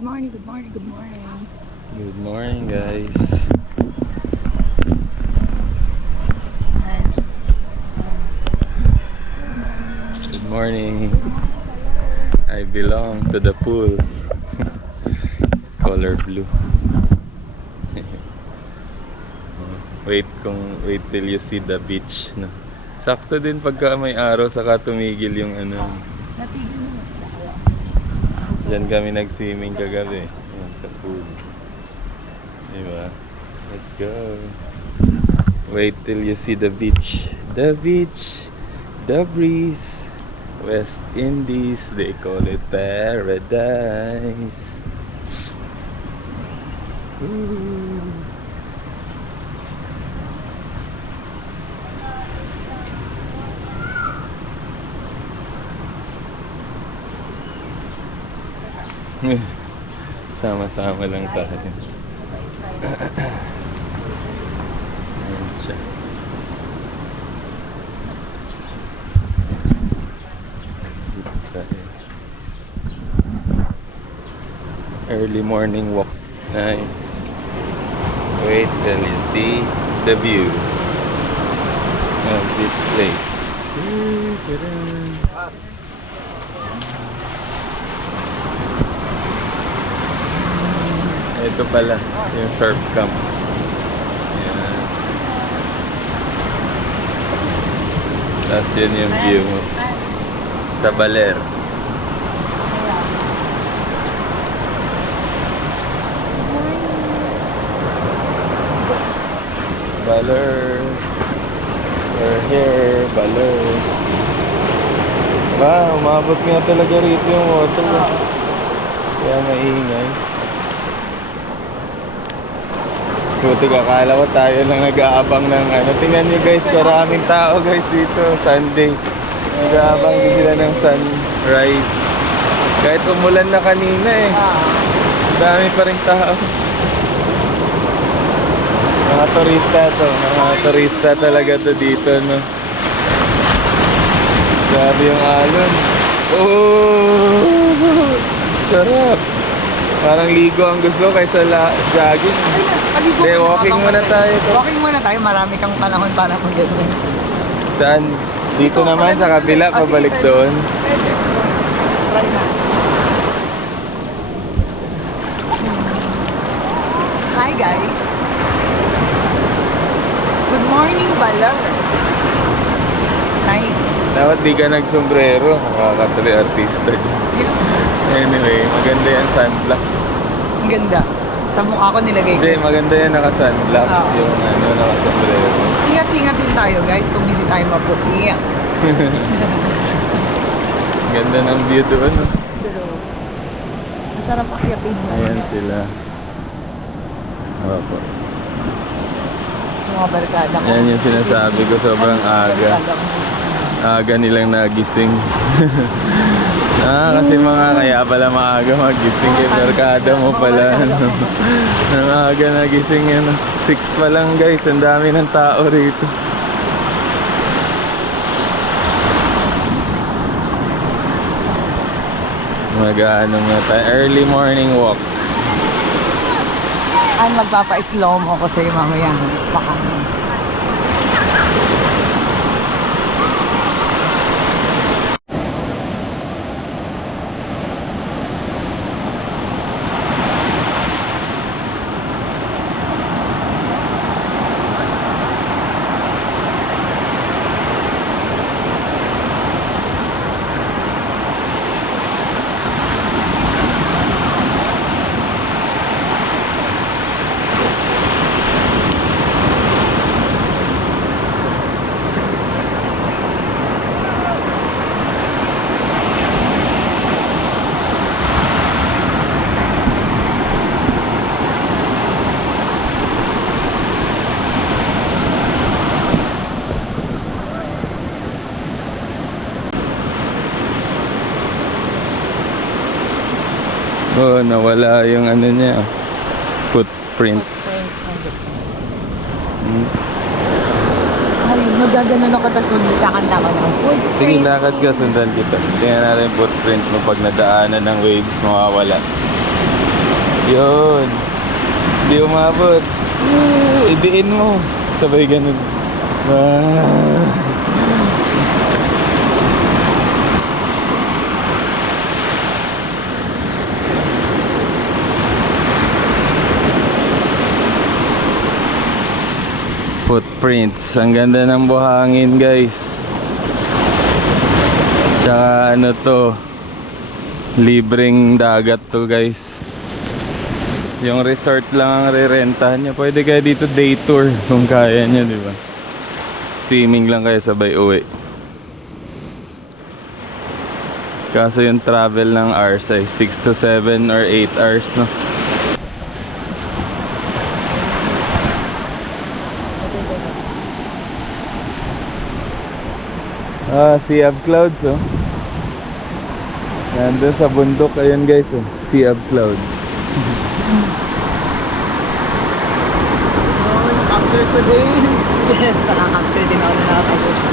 Good morning, good morning, good morning. Good morning, guys. Good morning. I belong to the pool. Color blue. Wait till you see the beach, no. Sakto din pagka may araw saka tumigil yung ano. Natigil mo. Diyan kami nag-swimming kagabi. Yan, sa pool. Diba? Let's go. Wait till you see the beach. The beach. The breeze. West Indies. They call it paradise. Ooh. Sama-sama lang tayo. Ayan siya. Dito tayo. Early morning walk. Nice. Wait till you see the view of this place. Ito pala, yung surf camp. Yan. Tapos yun yung view mo. Sa Baler. Baler. We're here, Baler. Wow, umabot nga talaga rito yung water. Kaya maingay. Buti akala ko tayo lang nag-aabang ng ano. Tingnan nyo guys, maraming tao guys dito. Sunday. Nag-aabang din sila ng sunrise. Kahit umulan na kanina eh. Dami pa rin tao. Mga turista to. Mga turista talaga to dito, no. Grabe yung alon. Oh! Sarap. Parang ligo ang gusto kaysa jogging. Hindi, walking muna tayo. Walking muna tayo, marami kang panahon para mag-ganyan. Saan? Dito naman, sa kabila, pabalik doon. Pwede. Try na. Hi guys. Good morning, Baler. Nice. Dapat di ka nag-sombrero. Makakatuloy artista. Anyway, maganda yan sunblock. Ang ganda. Sa mukha ko nilagay ko. Hindi, maganda yan naka-sunblock. Yung ano, naka-sombrero. Ingat-ingat din tayo guys kung hindi tayo maputi. Ganda ng view doon. No? Pero, masarap akyatin mo. Ayan sila. Opo. Mga barkada ko. Yan yung sinasabi ko, sobrang aga. Aga nilang nagising. Kasi kaya pala maaga magising kay barkada mo pala. Ang aga nagising yan. 6 pa lang guys, ang dami ng tao rito. Mag-ano nga tayo, early morning walk. Ay, magpapa-slow mo ko sa'yo mamaya. Baka. Oh, nawala yung ano niya. Footprints. Ay, magaganon ako tapos magkakanta ko ng food. Sige, lakad ka, sundan kita. Tingnan natin yung footprint mo pag nadaanan ng waves, mawawala. Yun. Hindi umabot. Idiin mo. Sabay ganun. Footprints. Ang ganda ng buhangin, guys. Tsaka ano to, libreng dagat to, guys. Yung resort lang ang re-rentahan nyo. Pwede kayo dito day tour kung kaya nyo, di ba? Swimming lang kayo sabay uwi. Kaso yung travel ng hours ay 6 to 7 or 8 hours, no? Sea of Clouds, oh. Nandun sa bundok, ayun guys, oh. Sea of Clouds. After today, yes, nakaka-capture din ako na nakatayo siya.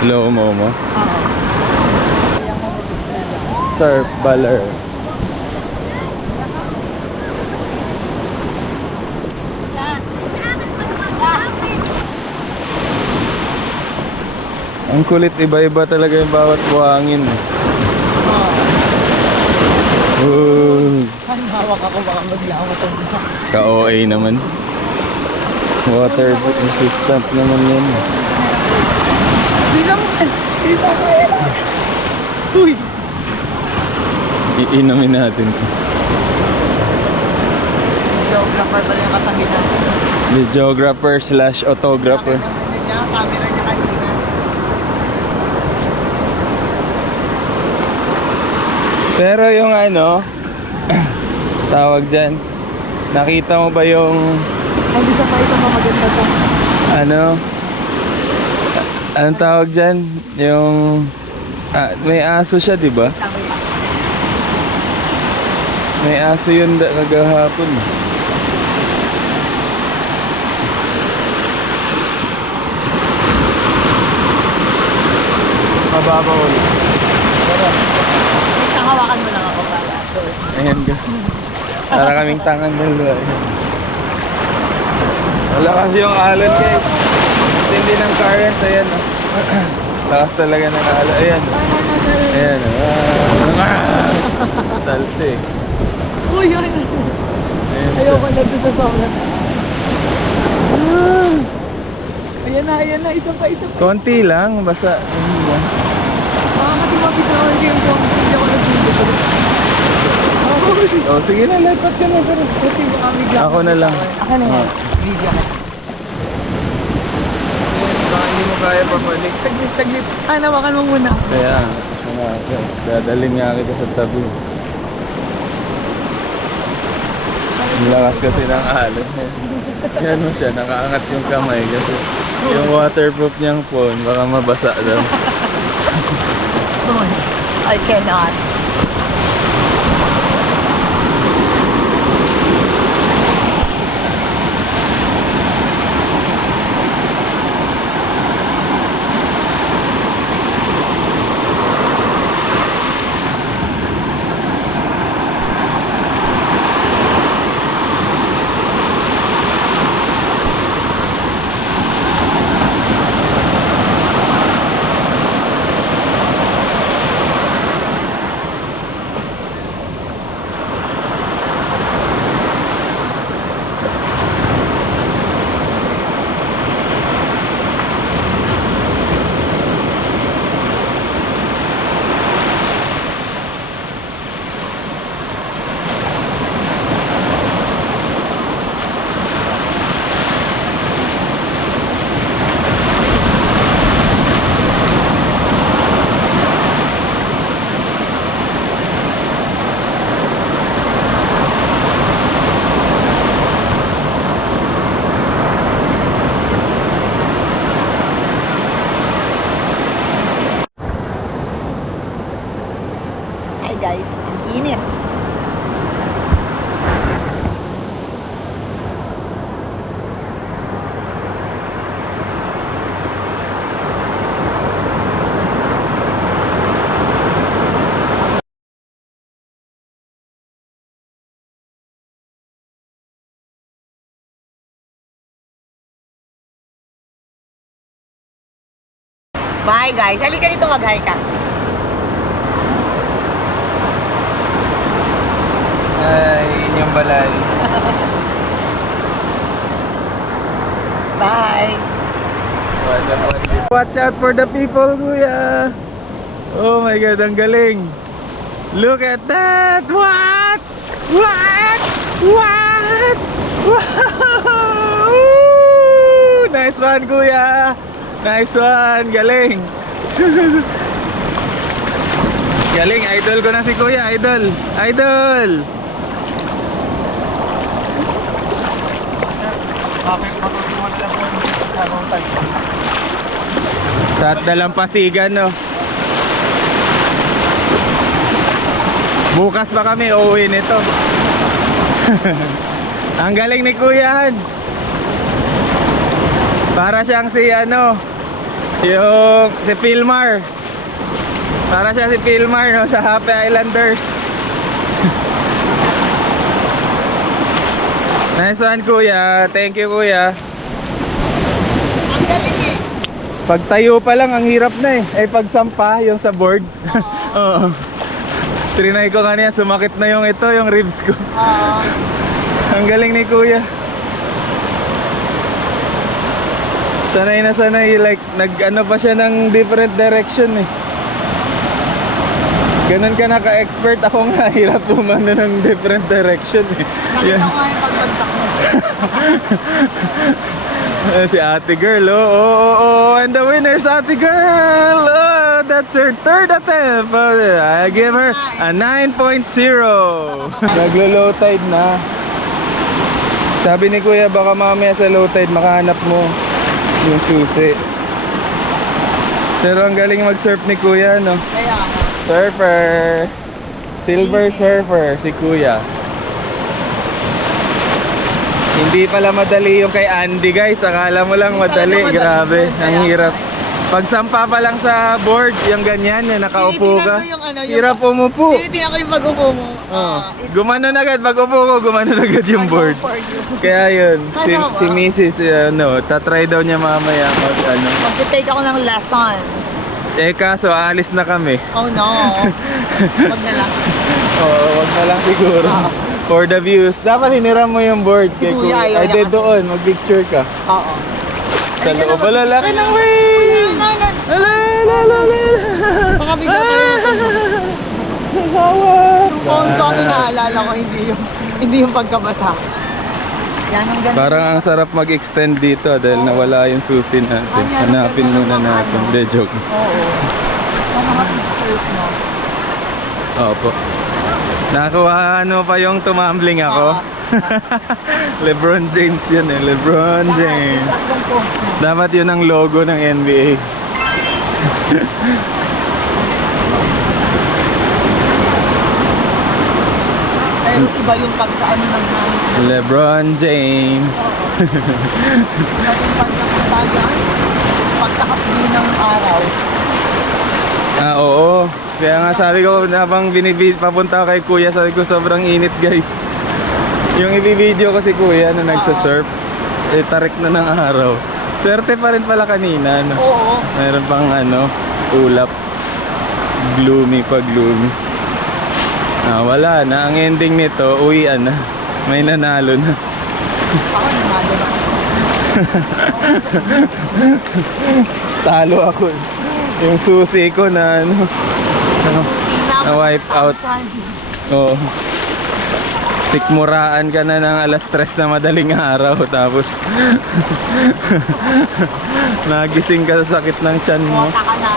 Slow mo mo. Oo. Surf baller. Ang kulit, iba-iba talaga yung bawat buhangin. Ay, hawak ako baka maglawat ang mga. Ka-OA naman. Water resistant naman yun. Hindi naman. Hindi pa ko yan. Uy! Iinamin natin. Geographer pala yung katabi natin. Videographer slash autographer. Nakita mo niya, camera niya kanina. Pero yung ano, tawag dyan, nakita mo ba yung, Hindi sa pa ito maganda to. ano, anong tawag dyan? Yung, may aso siya, di ba? Tama yan. May aso yun kagahapon. Mababa ulit. Hawakan mo lang ako para. Sure. Ayan ka. Para kaming tangan dalawa. Wala kasi yung alon guys. Hindi ng current. Ayan. Oh. Lakas talaga ng alon. Ayan. Ayan. Talsi. Uy, yun. Ayan siya. Ayoko na doon sa sobrang. Ayan na. Isa pa. Konti lang. Basta. Kasi mabitaw yung song. Hindi ako nag-video. Oh, sige na. Lipat ka na. Pero. Kasi baka bigla. Ako na lang. Ako na yan. Video ka. Baka hindi mo kaya papalik. Taglit. Nawakan mo muna. Kaya. Dadalhin nga kita sa tabi. Ang lakas kasi ng alon. Yan mo siya. Nakaangat yung kamay kasi yung waterproof niyang phone baka mabasa daw. I cannot. Bye guys. Halika dito mag-hi ka. Ay, inyong balay. Bye. Watch out for the people, kuya. Oh my God, ang galing. Look at that. What? What? What? Wow! Nice one, kuya. Nice one. Galing. Galing. Idol ko na si kuya. Idol. Idol. Sa Dalampasigan, no? Bukas pa kami uuwi nito. Ang galing ni Kuya Han. Para siyang si ano, yung si Pilmar. Para siya si Pilmar, no, sa Happy Islanders. Nice one, Kuya. Thank you, Kuya. Ang galing eh. Pag tayo pa lang, ang hirap na eh. Ay, pagsampa, yung sa board. Oo. Trinay ko kanina, sumakit na yung ito, yung ribs ko. Ang galing ni Kuya. Sanay na sanay, like, nag-ano pa siya ng different direction eh. Ganun ka naka-expert, ako nga hirap umano ng different direction eh. Nakita ko nga yung pagbagsak mo. Si Ate Girl, oh, and the winner's Ate Girl. Oh, that's her third attempt. I give her a 9.0. Naglo-low tide na. Sabi ni Kuya, baka mamaya sa low tide makahanap mo yung susi. Pero ang galing mag-surf ni Kuya, no? Kaya nga. Surfer. Silver surfer si Kuya. Hindi pala madali yung kay Andy, guys. Akala mo lang madali. Grabe, ang hirap. Pagsampa pa lang sa board, yung ganyan, yung nakaupo ka. Hirap umupo. Tinitingnan ko yung pag-upo mo. Gumanon agad. Pag upo ko, gumanon agad yung board. Kaya yun, si Mrs. Tatry daw niya mamaya Mag-take ako ng lessons. kaso aalis na kami. Oh no. Wag na lang. Oo, wag na lang siguro. For the views. Dapat hiniram mo yung board kay Kuya, Kuya. Ay, doon. Mag-picture ka. Oo. Sa loob. Wala, laki ng wave! Ala. Baka bigla tayo. Ang hawa. Yung phone ko, inaalala ko, hindi yung pagkabasa. Yan ang ganun. Parang ang sarap mag-extend dito dahil nawala yung susi natin. Hanapin muna natin. De, joke. Oo. Sa mga pictures mo. Opo. Nakakuha pa yung tumambling ako. LeBron James yun eh. LeBron James. Tatlong post mo. Dapat yun ang logo ng NBA. Pero iba yung pagkaano ng hangin. LeBron James. Iba yung pagkakatagan. Pagkakapli ng araw. Oo. Kaya nga sabi ko, habang papunta ako kay Kuya, sabi ko sobrang init, guys. Yung i-video ko si Kuya na nagsasurf, tarik na ng araw. Swerte pa rin pala kanina, no? Oo. Meron pang ulap. Gloomy pa, gloomy. Wala na. Ang ending nito, uwian na. May nanalo na. Ako nanalo na. Talo ako. Yung susi ko na na-wipe out. Oo. Sikmuraan ka na ng alas 3 na madaling araw. Tapos nagising ka sa sakit ng tiyan mo. Mota ka na.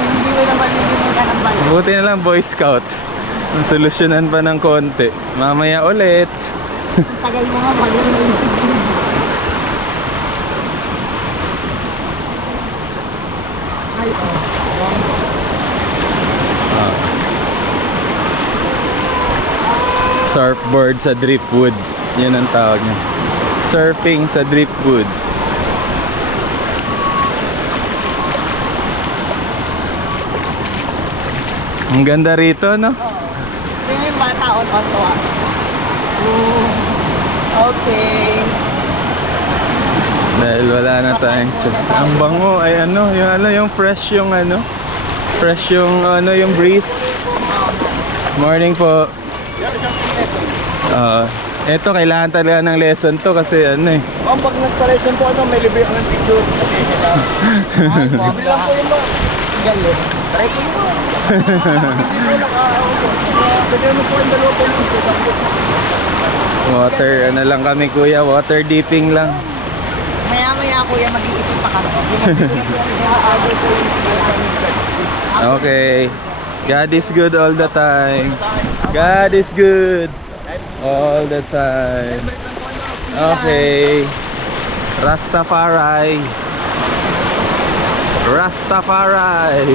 Hindi mo naman nilimutan ng balik. Buti na lang Boy Scout. Ang solusyonan pa ng konti. Mamaya ulit. Tagal mo nga mag-release. Ay, Surfboard sa driftwood. Yun ang tawag niya. Surfing sa driftwood. Ang ganda rito, no? Ito yung bata on to. Okay. Dahil wala na tayong check. Ang bango ay yung fresh yung fresh yung yung breeze. Morning po. Ito kailangan talaga ng lesson to kasi Pag nagpa-lesson po may libre ang picture. Libre lang po yun ba? Galing. Try po yun ba? Hindi po pwede naman po yung dalawa po yung picture. Water, lang kami kuya, water dipping lang. Maya-maya kuya, mag-iisip pa kami. Okay. God is good all the time. God is good all the time. Okay. Rastafari. Rastafari.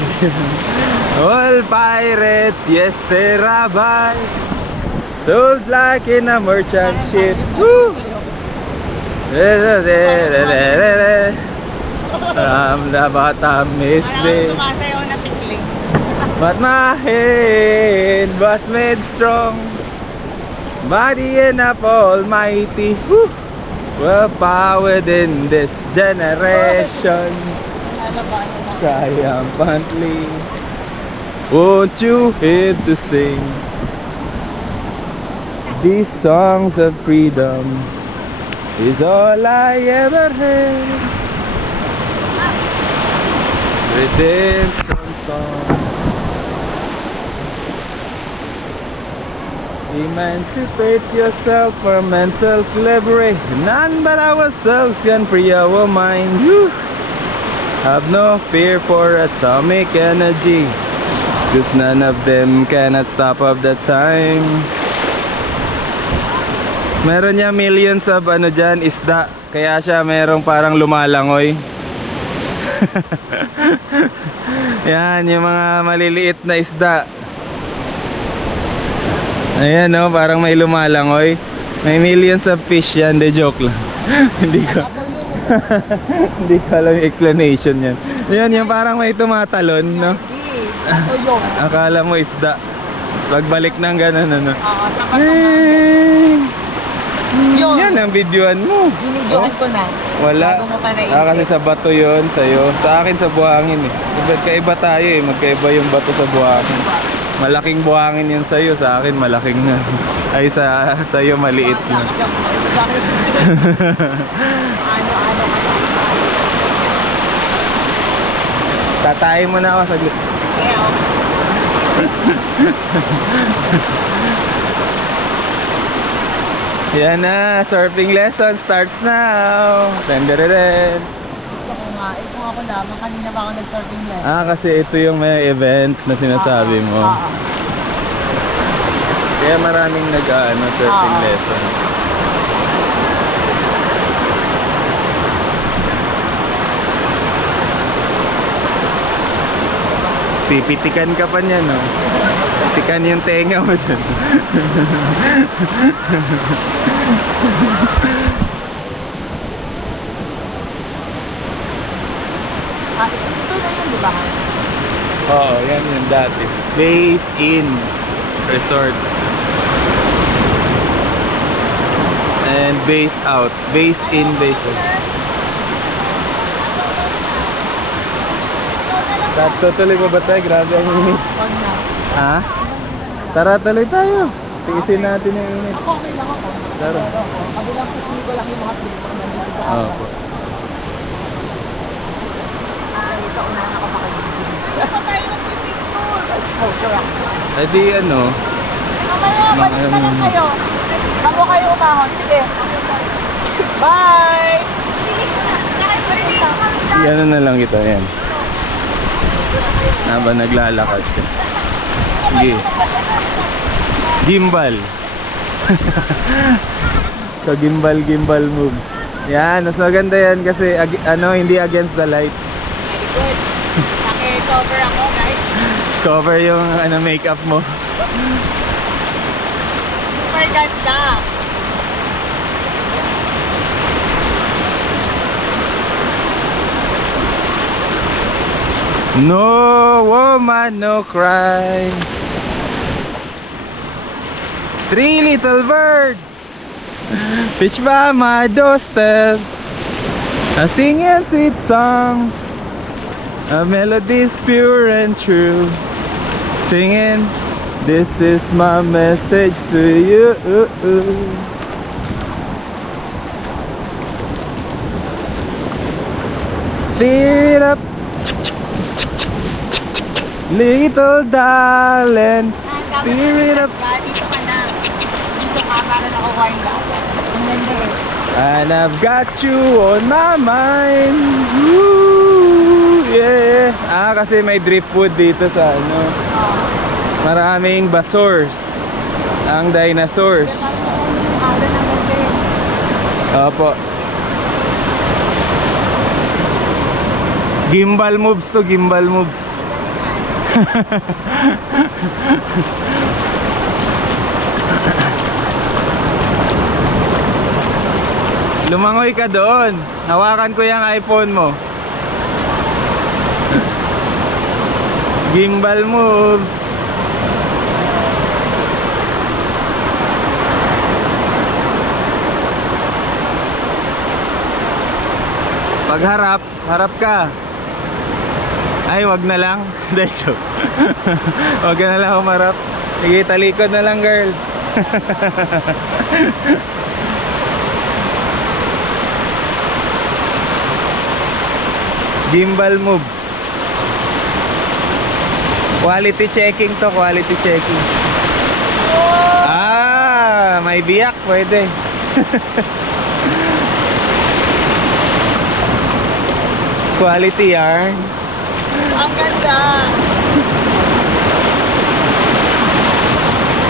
All pirates, yes, terabyte. Sold like in a merchant ship. Woo! From the bottom is Parang the sumasayaw na tikling. but my head was made strong. Body and up almighty. Woo! Well powered in this generation. Triumphantly. Won't you hear to sing these songs of freedom? Is all I ever had. Redemption song. Emancipate yourself from mental slavery. None but ourselves can free our mind. Whew. Have no fear for atomic energy, 'cause none of them cannot stop of the time. Meron niya millions of dyan, isda. Kaya siya merong parang lumalangoy. Yan, yung mga maliliit na isda. Ayan parang may lumalangoy. May millions of fish yan, de joke lang. Hindi ko hindi ko alam yung explanation yan. Yan, yung parang may tumatalon, no? Akala mo isda. Pagbalik ng gano'n, Oo, sapat yun. Yan ang videoan mo. Binidyohan ko na. Wala. Bago mo pa naisip. Kasi sa bato yon sa'yo. Sa akin sa buhangin Magkaiba tayo Magkaiba yung bato sa buhangin. Malaking buhangin yun sa'yo. Sa akin malaking na. Ay sa'yo maliit na. Tatayin mo na ako saglit. Yan na, surfing lesson starts now. Denderen. Ito nga ako lamang. Kanina pa ako nag-surfing lesson. Kasi ito yung may event na sinasabi mo. Kaya maraming surfing lesson. Pipitikan ka pa niyan, no? Pitikan yung tenga mo dyan. Ito na yun, di ba? Oo, yan yung dati. Base in resort. And base out. Base in, base out. Tutuloy mo ba tayo? Grabe ang init. Wag na. Ha? Tara, tuloy tayo. Tiisin natin yung init. Ako okay lang ako. Tara. Kabilang pisngi ko lang yung mga pinipang nandito sa akin. Oo. Okay, ito unahan ako makagigil. Ako tayo nag-picture. Exposure ako. Eh di Mamaya, balik na lang kayo. Bago kayo umahon. Sige. Bye! Yan na lang kita, yan. Habang naglalakad ka. Sige. Gimbal. So gimbal moves. Yan, mas maganda yan kasi hindi against the light. Very good. Naki-cover ako, guys. Cover yung makeup mo. Super ganda. No woman, no cry. 3 little birds pitch by my doorsteps. Singing sweet songs, a melodies pure and true. Singing, this is my message to you. Stir it up, little darling. Stir it up. Dito ka na. Dito ka para naka-wind up. Ang ganda eh. And I've got you on my mind. Woo! Yeah. Kasi may driftwood dito sa ano. Maraming basors. Ang dinosaurs. Opo. Gimbal moves to gimbal moves. Lumangoy ka doon. Hawakan ko yung iPhone mo. Gimbal moves. Pag harap, harap ka. Ay, wag na lang. Hindi, joke. Wag ka na lang humarap. Sige, talikod na lang, girl. Gimbal moves. Quality checking to, quality checking. May biyak, pwede. Quality yarn. Ang ganda.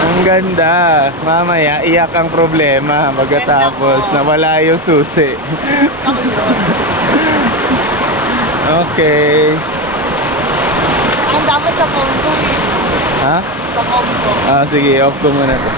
Ang ganda. Mamaya, iyak ang problema pagkatapos nawala yung susi. Ako yun. Okay. Ang dapat sa phone ko eh. Ha? Sa phone ko. Sige, off ko muna to.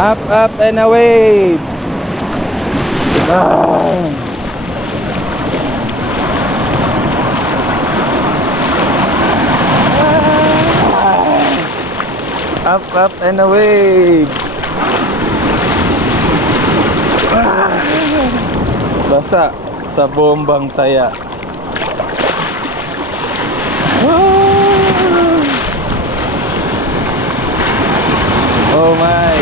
Up, up, and away. Up, up, and away. Basa sa bombang taya. Oh my.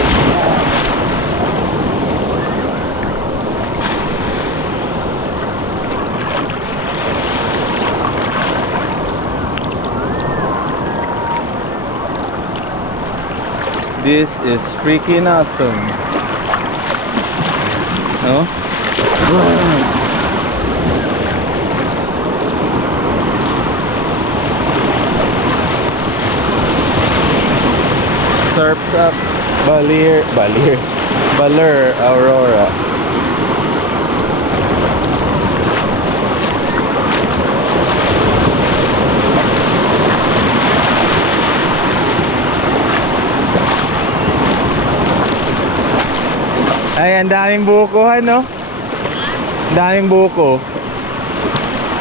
This is freaking awesome. No? Surfs up Baler Aurora. Ay, ang daming buko, no? Daming buko.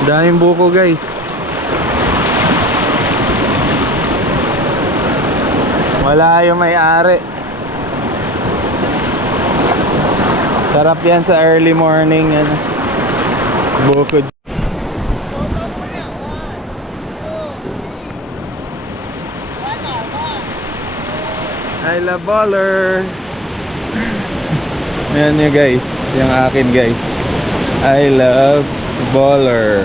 Daming buko, guys. Wala yung may-ari. Sarap yan sa early morning, ano. Buko. I love baller. Ayan nyo guys, yung akin guys. I love baller.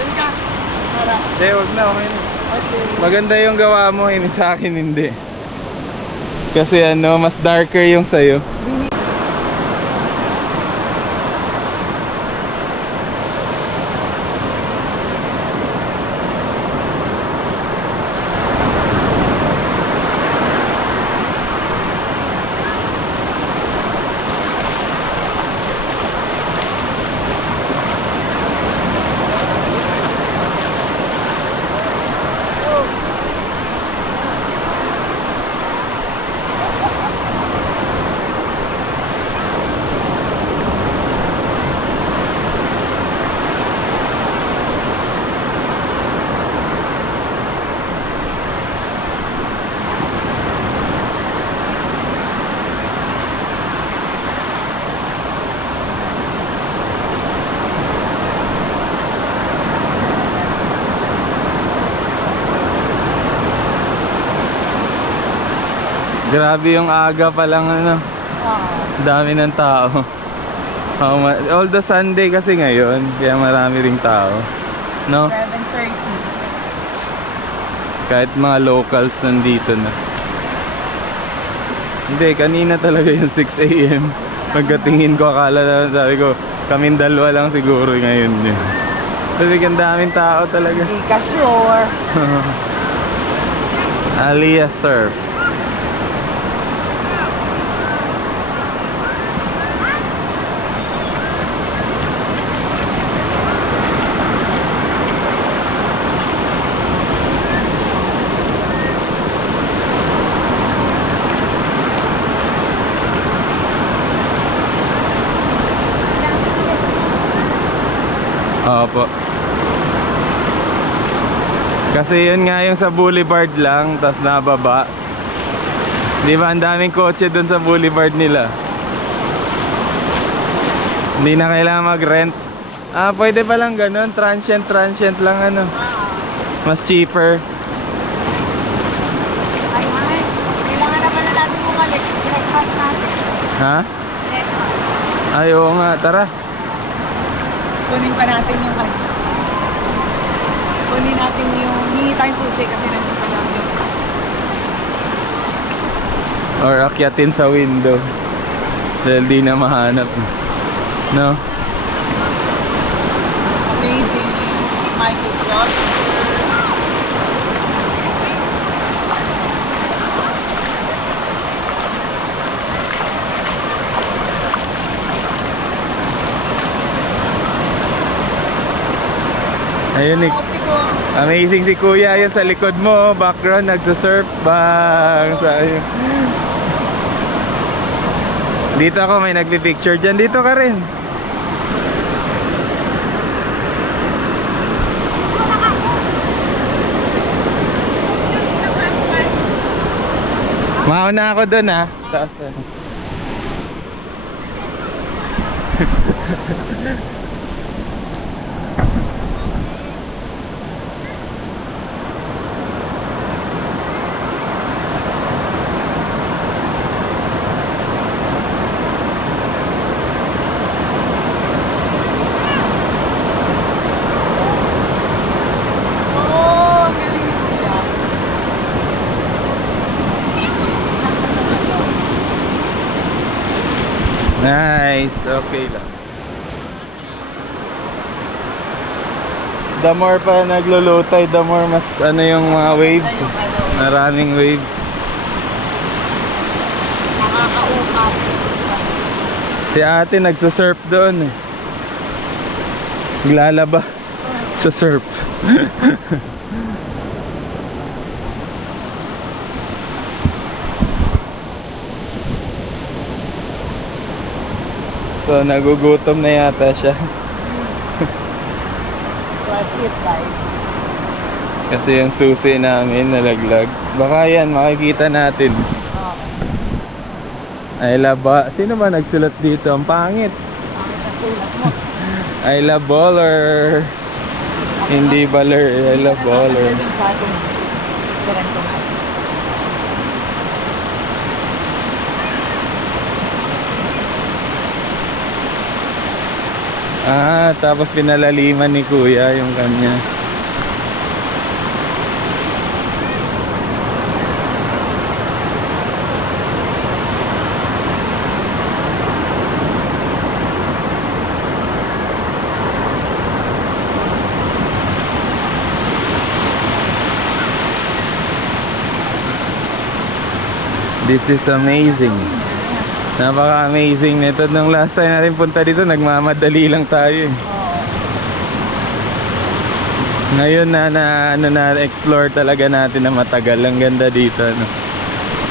Yun ka. Para. Hindi, wag na, okay na. Okay. Maganda yung gawa mo, sa akin hindi. Kasi ano, mas darker yung sayo. Grabe yung aga pa lang ano. Dami ng tao. Although Sunday kasi ngayon, kaya marami ring tao. No? 7:30. Kahit mga locals nandito na. Hindi, kanina talaga yung 6 AM. Pagkatingin ko, akala na sabi ko, kaming dalawa lang siguro ngayon yun. Kasi ang daming tao talaga. Hindi ka sure. Aliyah Surf. Opo. Kasi yun nga yung sa boulevard lang, tas nababa. Di ba ang daming kotse dun sa boulevard nila? Hindi na kailangan mag-rent. Pwede pa lang ganun, transient lang ano. Mas cheaper. Ay, man. Kailangan na pala natin bumalik. Breakfast natin. Ha? Breakfast. Ay, oo nga, tara. Kunin pa natin yung kunin natin yung hingi tayong susi kasi nandito lang yung Or akyatin sa window. Dahil di na mahanap. No? amazing Michael Jordan. Ayun eh. Amazing si Kuya, yun sa likod mo, background, nagsasurf bang. Sayang. Dito ako, may nagpipicture dyan. Dito ka rin. Mauna ako dun ha. Taas na. Oh, galing siya. Nice, okay lang. The more pa naglulutay, the more mas ano yung mga waves. Maraming waves. Nakakaukap. Si ate nagsasurf doon eh. Naglalaba sa surf. So nagugutom na yata siya. That's it, guys. Kasi yung susi namin nalaglag. Baka yan makikita natin. Okay. I love sino ba nagsulat dito? Ang pangit. Bakit ang sulat mo? I love baller. Hindi baller. I love baller. Ang sa atin. Kurento natin. Tapos pinalaliman ni Kuya yung kanya. This is amazing. Napaka-amazing nito. Nung last time natin punta dito, nagmamadali lang tayo eh. Ngayon na explore talaga natin na matagal. Ang ganda dito, no?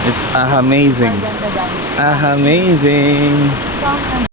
It's amazing. Ang ganda, guys. Amazing. Sobrang